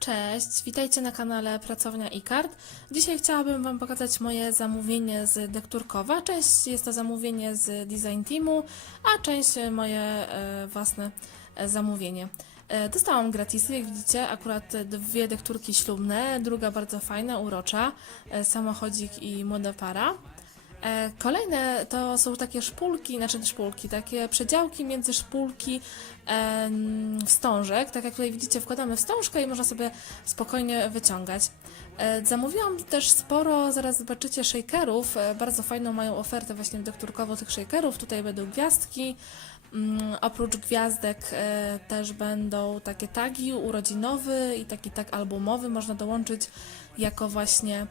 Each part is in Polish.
Cześć, witajcie na kanale Pracownia iKart. Dzisiaj chciałabym Wam pokazać moje zamówienie z Dekturkowa. Część jest to zamówienie z Design Teamu, a część moje e, własne e, zamówienie. E, dostałam gratisy, jak widzicie, akurat dwie dekturki ślubne, druga bardzo fajna, urocza, samochodzik i młoda para. E, Kolejne to są takie szpulki, znaczy szpulki, takie przedziałki między szpulki wstążek. Tak jak tutaj widzicie, wkładamy wstążkę i można sobie spokojnie wyciągać. E, Zamówiłam też sporo, zaraz zobaczycie, shakerów. E, Bardzo fajną mają ofertę właśnie dekturkowo tych shakerów. Tutaj będą gwiazdki. Mm, Oprócz gwiazdek też będą takie tagi urodzinowy i taki tag albumowy. Można dołączyć jako właśnie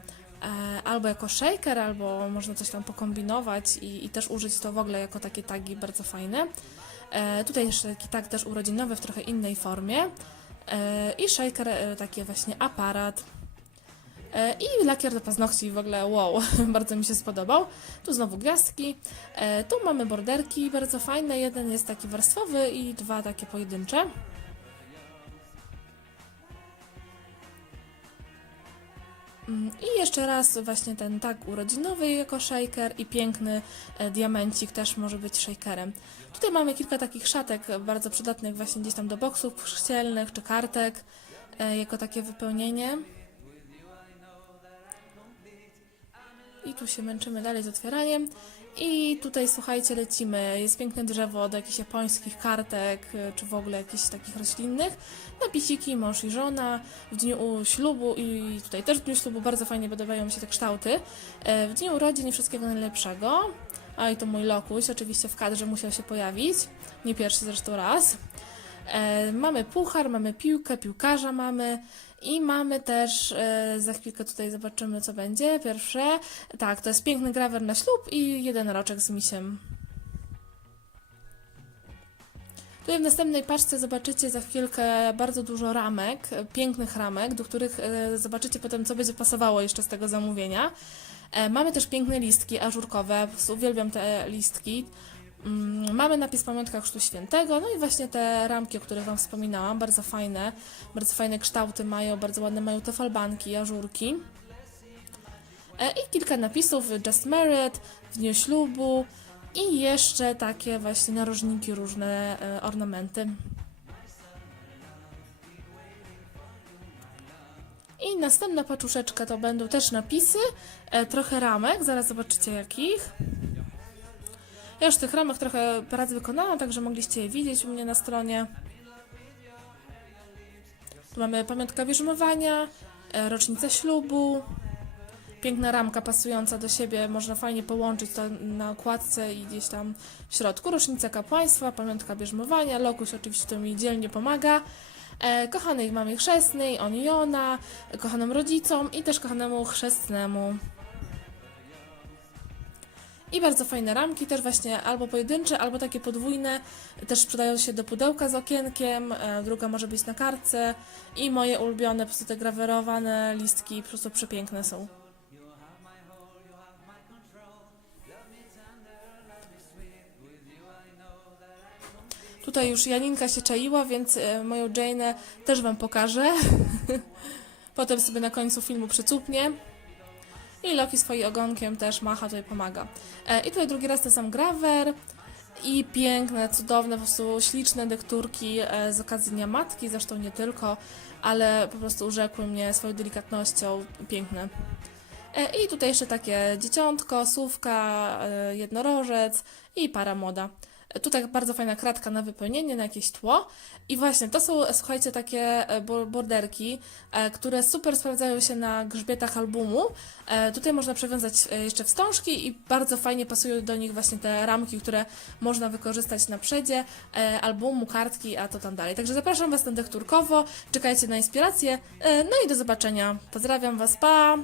albo jako shaker, albo można coś tam pokombinować i, i też użyć to w ogóle jako takie tagi bardzo fajne. E, tutaj jeszcze taki tag też urodzinowy w trochę innej formie. E, I shaker, e, taki właśnie aparat. E, I lakier do paznokci w ogóle wow, bardzo mi się spodobał. Tu znowu gwiazdki. E, tu mamy borderki bardzo fajne. Jeden jest taki warstwowy i dwa takie pojedyncze. I jeszcze raz właśnie ten tag urodzinowy jako shaker i piękny e, diamencik też może być shakerem. Tutaj mamy kilka takich szatek bardzo przydatnych właśnie gdzieś tam do boksów chrzcielnych czy kartek e, jako takie wypełnienie. Tu się męczymy dalej z otwieraniem. I tutaj słuchajcie, lecimy. Jest piękne drzewo od jakichś japońskich kartek, e, czy w ogóle jakichś takich roślinnych. Napisiki, mąż i żona w dniu ślubu i tutaj też w dniu ślubu bardzo fajnie podobają mi się te kształty. E, W dniu urodzin wszystkiego najlepszego. A i to mój lokuś, oczywiście w kadrze musiał się pojawić. Nie pierwszy zresztą raz. E, mamy puchar, mamy piłkę, piłkarza mamy i mamy też, e, za chwilkę tutaj zobaczymy co będzie. Pierwsze, tak, to jest piękny grawer na ślub i jeden roczek z misiem. Tutaj w następnej paczce zobaczycie za chwilkę bardzo dużo ramek, pięknych ramek, do których e, zobaczycie potem, co będzie pasowało jeszcze z tego zamówienia. E, Mamy też piękne listki ażurkowe, uwielbiam te listki. Mm, Mamy napis Pamiątka Chrztu Świętego, no i właśnie te ramki, o których Wam wspominałam, bardzo fajne, bardzo fajne kształty mają, bardzo ładne mają te falbanki, ażurki. E, I kilka napisów, Just Married, w dniu ślubu i jeszcze takie właśnie narożniki, różne e, ornamenty. I następna paczuszeczka to będą też napisy, e, trochę ramek, zaraz zobaczycie jakich. Ja już tych ramek trochę prac wykonałam, także mogliście je widzieć u mnie na stronie. Tu mamy pamiątka bierzmowania, e, rocznicę ślubu, piękna ramka pasująca do siebie, można fajnie połączyć to na okładce i gdzieś tam w środku. Rocznica kapłaństwa, pamiątka bierzmowania, Lokuś oczywiście to mi dzielnie pomaga. E, kochanej mamie chrzestnej, on i ona, kochanym rodzicom i też kochanemu chrzestnemu. I bardzo fajne ramki, też właśnie albo pojedyncze, albo takie podwójne, też przydają się do pudełka z okienkiem, e, druga może być na kartce i moje ulubione, po prostu te grawerowane listki, po prostu przepiękne są. Tutaj już Janinka się czaiła, więc e, moją Jane'ę też Wam pokażę. Potem sobie na końcu filmu przycupnie. I Loki swoim ogonkiem też macha, tutaj pomaga. E, I tutaj drugi raz ten sam grawer. I piękne, cudowne, po prostu śliczne dekturki e, z okazji Dnia Matki, zresztą nie tylko, ale po prostu urzekły mnie swoją delikatnością, piękne. E, I tutaj jeszcze takie dzieciątko, słówka, e, jednorożec i para młoda. Tutaj bardzo fajna kratka na wypełnienie, na jakieś tło. I właśnie to są, słuchajcie, takie e, bo- borderki, e, które super sprawdzają się na grzbietach albumu. E, Tutaj można przewiązać jeszcze wstążki i bardzo fajnie pasują do nich właśnie te ramki, które można wykorzystać na przedzie albumu, kartki, a to tam dalej. Także zapraszam Was na dekturkowo, czekajcie na inspirację, no i do zobaczenia. Pozdrawiam Was, pa!